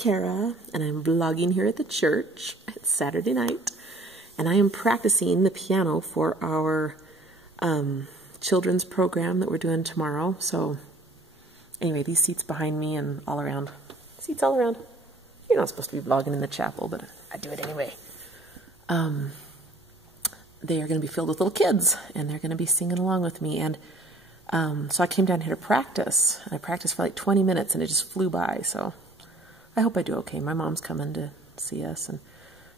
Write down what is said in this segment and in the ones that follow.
Kara, and I'm vlogging here at the church. It's Saturday night, and I am practicing the piano for our children's program that we're doing tomorrow. So anyway, these seats behind me and all around. Seats all around. You're not supposed to be vlogging in the chapel, but I do it anyway. They are going to be filled with little kids, and they're going to be singing along with me. And so I came down here to practice. I practiced for like 20 minutes, and it just flew by. So I hope I do okay. My mom's coming to see us, and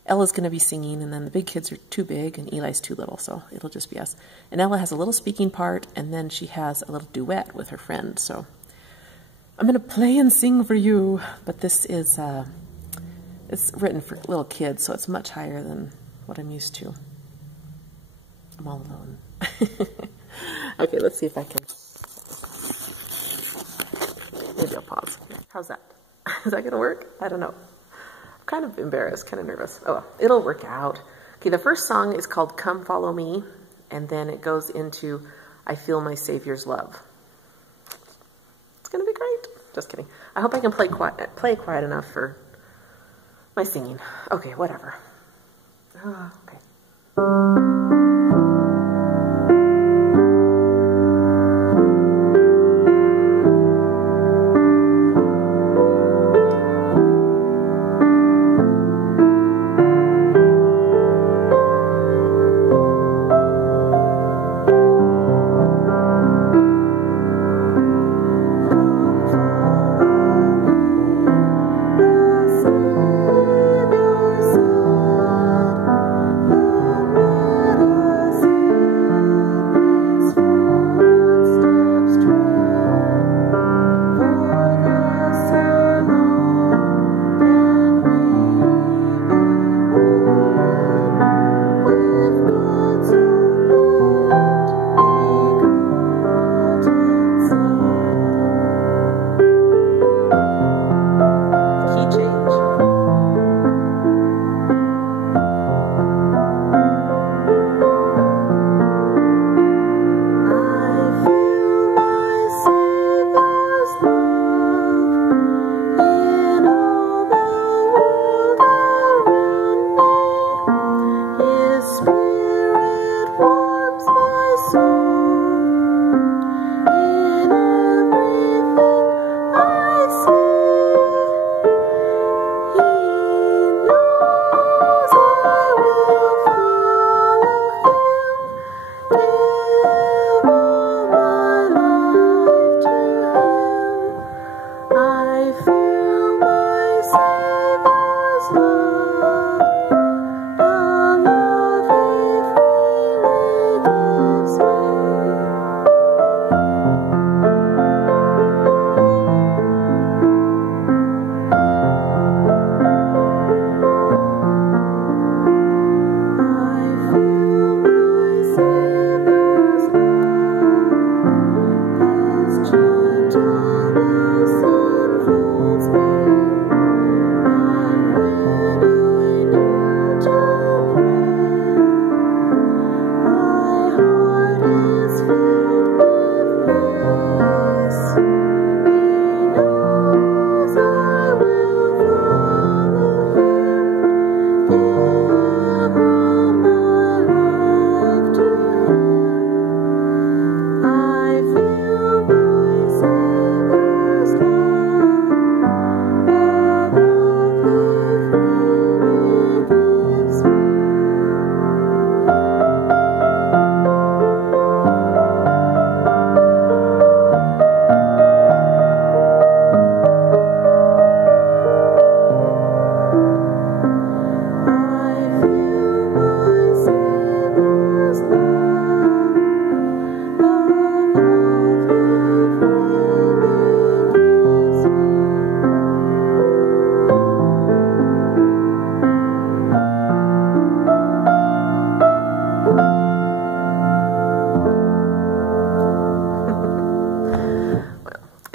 Ella's going to be singing, and then the big kids are too big, and Eli's too little, so it'll just be us. And Ella has a little speaking part, and then she has a little duet with her friend. So I'm going to play and sing for you, but this is it's written for little kids, so it's much higher than what I'm used to. I'm all alone. Okay, let's see if I can. Maybe I'll pause. How's that? Is that going to work? I don't know. I'm kind of embarrassed, kind of nervous. Oh, well, it'll work out. Okay, the first song is called Come Follow Me, and then it goes into I Feel My Savior's Love. It's going to be great. Just kidding. I hope I can play quiet enough for my singing. Okay, whatever. Okay.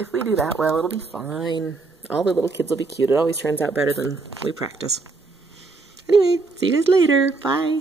If we do that well, it'll be fine. All the little kids will be cute. It always turns out better than we practice. Anyway, see you guys later. Bye.